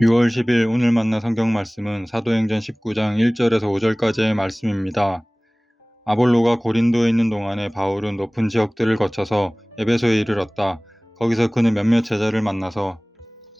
6월 10일 오늘 만난 성경 말씀은 사도행전 19장 1절에서 5절까지의 말씀입니다. 아볼로가 고린도에 있는 동안에 바울은 높은 지역들을 거쳐서 에베소에 이르렀다. 거기서 그는 몇몇 제자를 만나서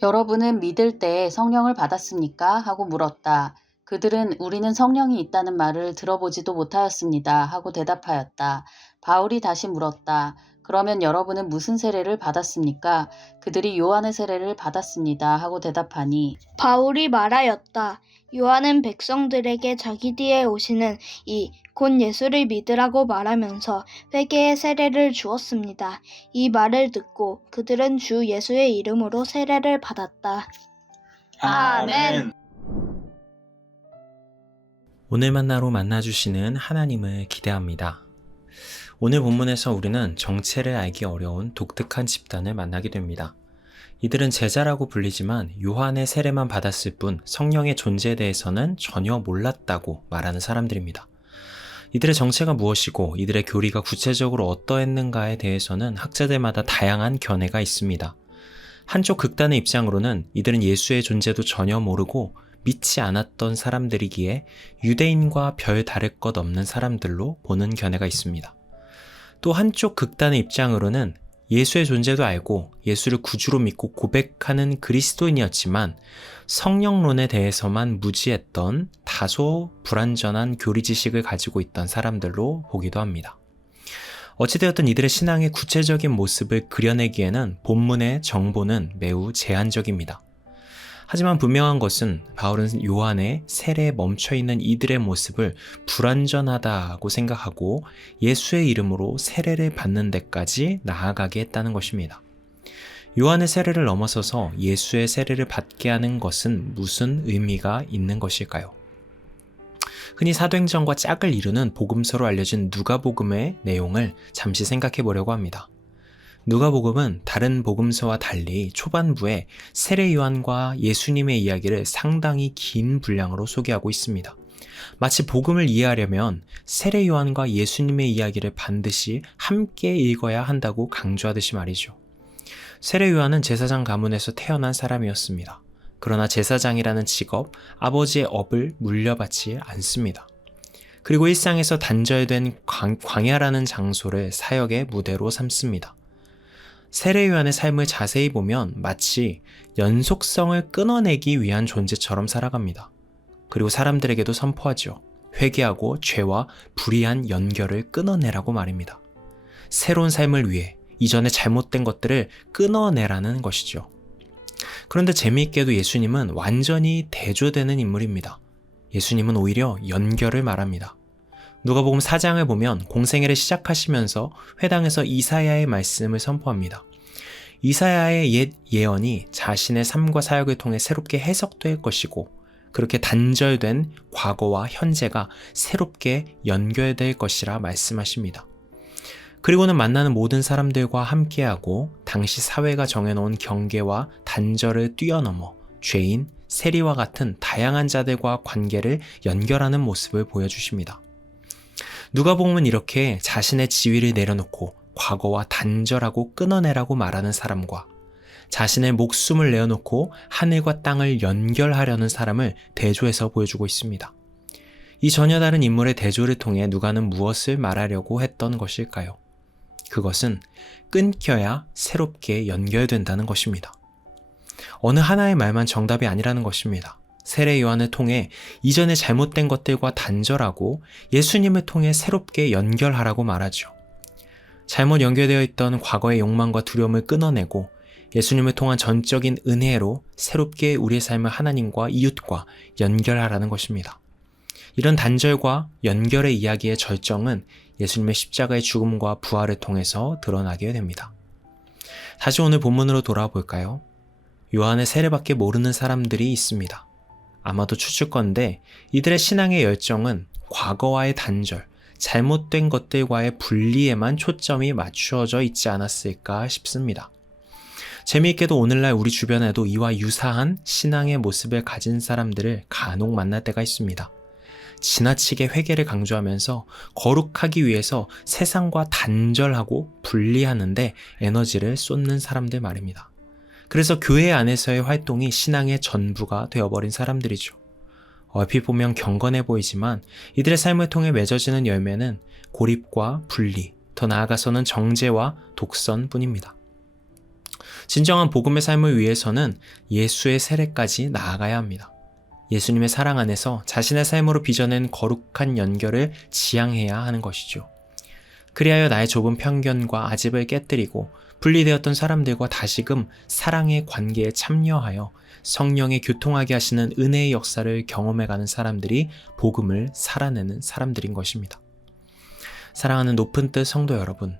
여러분은 믿을 때 성령을 받았습니까? 하고 물었다. 그들은 우리는 성령이 있다는 말을 들어보지도 못하였습니다. 하고 대답하였다. 바울이 다시 물었다. 그러면 여러분은 무슨 세례를 받았습니까? 그들이 요한의 세례를 받았습니다. 하고 대답하니 바울이 말하였다. 요한은 백성들에게 자기 뒤에 오시는 이 곧 예수를 믿으라고 말하면서 회개의 세례를 주었습니다. 이 말을 듣고 그들은 주 예수의 이름으로 세례를 받았다. 아멘. 오늘 만나로 만나주시는 하나님을 기대합니다. 오늘 본문에서 우리는 정체를 알기 어려운 독특한 집단을 만나게 됩니다. 이들은 제자라고 불리지만 요한의 세례만 받았을 뿐 성령의 존재에 대해서는 전혀 몰랐다고 말하는 사람들입니다. 이들의 정체가 무엇이고 이들의 교리가 구체적으로 어떠했는가에 대해서는 학자들마다 다양한 견해가 있습니다. 한쪽 극단의 입장으로는 이들은 예수의 존재도 전혀 모르고 믿지 않았던 사람들이기에 유대인과 별 다를 것 없는 사람들로 보는 견해가 있습니다. 또 한쪽 극단의 입장으로는 예수의 존재도 알고 예수를 구주로 믿고 고백하는 그리스도인이었지만 성령론에 대해서만 무지했던 다소 불완전한 교리 지식을 가지고 있던 사람들로 보기도 합니다. 어찌되었든 이들의 신앙의 구체적인 모습을 그려내기에는 본문의 정보는 매우 제한적입니다. 하지만 분명한 것은 바울은 요한의 세례에 멈춰있는 이들의 모습을 불완전하다고 생각하고 예수의 이름으로 세례를 받는 데까지 나아가게 했다는 것입니다. 요한의 세례를 넘어서서 예수의 세례를 받게 하는 것은 무슨 의미가 있는 것일까요? 흔히 사도행전과 짝을 이루는 복음서로 알려진 누가복음의 내용을 잠시 생각해 보려고 합니다. 누가복음은 다른 복음서와 달리 초반부에 세례 요한과 예수님의 이야기를 상당히 긴 분량으로 소개하고 있습니다. 마치 복음을 이해하려면 세례 요한과 예수님의 이야기를 반드시 함께 읽어야 한다고 강조하듯이 말이죠. 세례 요한은 제사장 가문에서 태어난 사람이었습니다. 그러나 제사장이라는 직업, 아버지의 업을 물려받지 않습니다. 그리고 일상에서 단절된 광야라는 장소를 사역의 무대로 삼습니다. 세례 요한의 삶을 자세히 보면 마치 연속성을 끊어내기 위한 존재처럼 살아갑니다. 그리고 사람들에게도 선포하죠. 회개하고 죄와 불의한 연결을 끊어내라고 말입니다. 새로운 삶을 위해 이전에 잘못된 것들을 끊어내라는 것이죠. 그런데 재미있게도 예수님은 완전히 대조되는 인물입니다. 예수님은 오히려 연결을 말합니다. 누가복음 4장을 보면 공생애를 시작하시면서 회당에서 이사야의 말씀을 선포합니다. 이사야의 옛 예언이 자신의 삶과 사역을 통해 새롭게 해석될 것이고 그렇게 단절된 과거와 현재가 새롭게 연결될 것이라 말씀하십니다. 그리고는 만나는 모든 사람들과 함께하고 당시 사회가 정해놓은 경계와 단절을 뛰어넘어 죄인, 세리와 같은 다양한 자들과 관계를 연결하는 모습을 보여주십니다. 누가복음은 이렇게 자신의 지위를 내려놓고 과거와 단절하고 끊어내라고 말하는 사람과 자신의 목숨을 내어놓고 하늘과 땅을 연결하려는 사람을 대조해서 보여주고 있습니다. 이 전혀 다른 인물의 대조를 통해 누가는 무엇을 말하려고 했던 것일까요? 그것은 끊겨야 새롭게 연결된다는 것입니다. 어느 하나의 말만 정답이 아니라는 것입니다. 세례 요한을 통해 이전에 잘못된 것들과 단절하고 예수님을 통해 새롭게 연결하라고 말하죠. 잘못 연결되어 있던 과거의 욕망과 두려움을 끊어내고 예수님을 통한 전적인 은혜로 새롭게 우리의 삶을 하나님과 이웃과 연결하라는 것입니다. 이런 단절과 연결의 이야기의 절정은 예수님의 십자가의 죽음과 부활을 통해서 드러나게 됩니다. 다시 오늘 본문으로 돌아와 볼까요? 요한의 세례밖에 모르는 사람들이 있습니다. 아마도 추측건데 이들의 신앙의 열정은 과거와의 단절, 잘못된 것들과의 분리에만 초점이 맞추어져 있지 않았을까 싶습니다. 재미있게도 오늘날 우리 주변에도 이와 유사한 신앙의 모습을 가진 사람들을 간혹 만날 때가 있습니다. 지나치게 회개를 강조하면서 거룩하기 위해서 세상과 단절하고 분리하는데 에너지를 쏟는 사람들 말입니다. 그래서 교회 안에서의 활동이 신앙의 전부가 되어버린 사람들이죠. 얼핏 보면 경건해 보이지만 이들의 삶을 통해 맺어지는 열매는 고립과 분리, 더 나아가서는 정죄와 독선뿐입니다. 진정한 복음의 삶을 위해서는 예수의 세례까지 나아가야 합니다. 예수님의 사랑 안에서 자신의 삶으로 빚어낸 거룩한 연결을 지향해야 하는 것이죠. 그리하여 나의 좁은 편견과 아집을 깨뜨리고 분리되었던 사람들과 다시금 사랑의 관계에 참여하여 성령의 교통하게 하시는 은혜의 역사를 경험해가는 사람들이 복음을 살아내는 사람들인 것입니다. 사랑하는 높은 뜻 성도 여러분,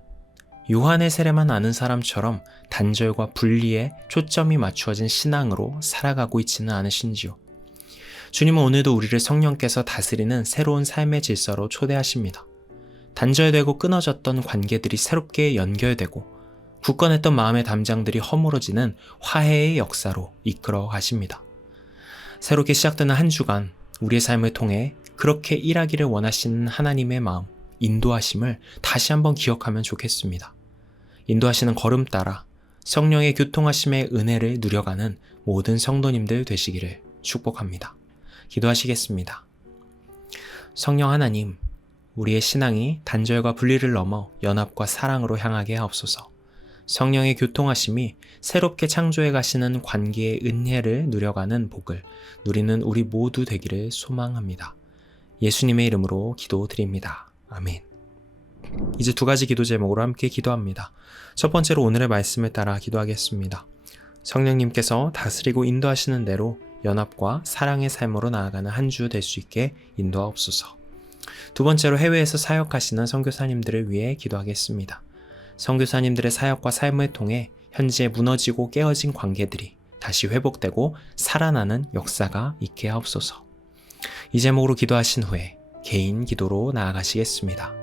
요한의 세례만 아는 사람처럼 단절과 분리에 초점이 맞추어진 신앙으로 살아가고 있지는 않으신지요? 주님은 오늘도 우리를 성령께서 다스리는 새로운 삶의 질서로 초대하십니다. 단절되고 끊어졌던 관계들이 새롭게 연결되고 굳건했던 마음의 담장들이 허물어지는 화해의 역사로 이끌어 가십니다. 새롭게 시작되는 한 주간 우리의 삶을 통해 그렇게 일하기를 원하시는 하나님의 마음, 인도하심을 다시 한번 기억하면 좋겠습니다. 인도하시는 걸음 따라 성령의 교통하심의 은혜를 누려가는 모든 성도님들 되시기를 축복합니다. 기도하시겠습니다. 성령 하나님, 우리의 신앙이 단절과 분리를 넘어 연합과 사랑으로 향하게 하옵소서. 성령의 교통하심이 새롭게 창조해 가시는 관계의 은혜를 누려가는 복을 누리는 우리 모두 되기를 소망합니다. 예수님의 이름으로 기도드립니다. 아멘. 이제 두 가지 기도 제목으로 함께 기도합니다. 첫 번째로 오늘의 말씀을 따라 기도하겠습니다. 성령님께서 다스리고 인도하시는 대로 연합과 사랑의 삶으로 나아가는 한 주 될 수 있게 인도하옵소서. 두 번째로 해외에서 사역하시는 선교사님들을 위해 기도하겠습니다. 선교사님들의 사역과 삶을 통해 현재 무너지고 깨어진 관계들이 다시 회복되고 살아나는 역사가 있게 하옵소서. 이 제목으로 기도하신 후에 개인 기도로 나아가시겠습니다.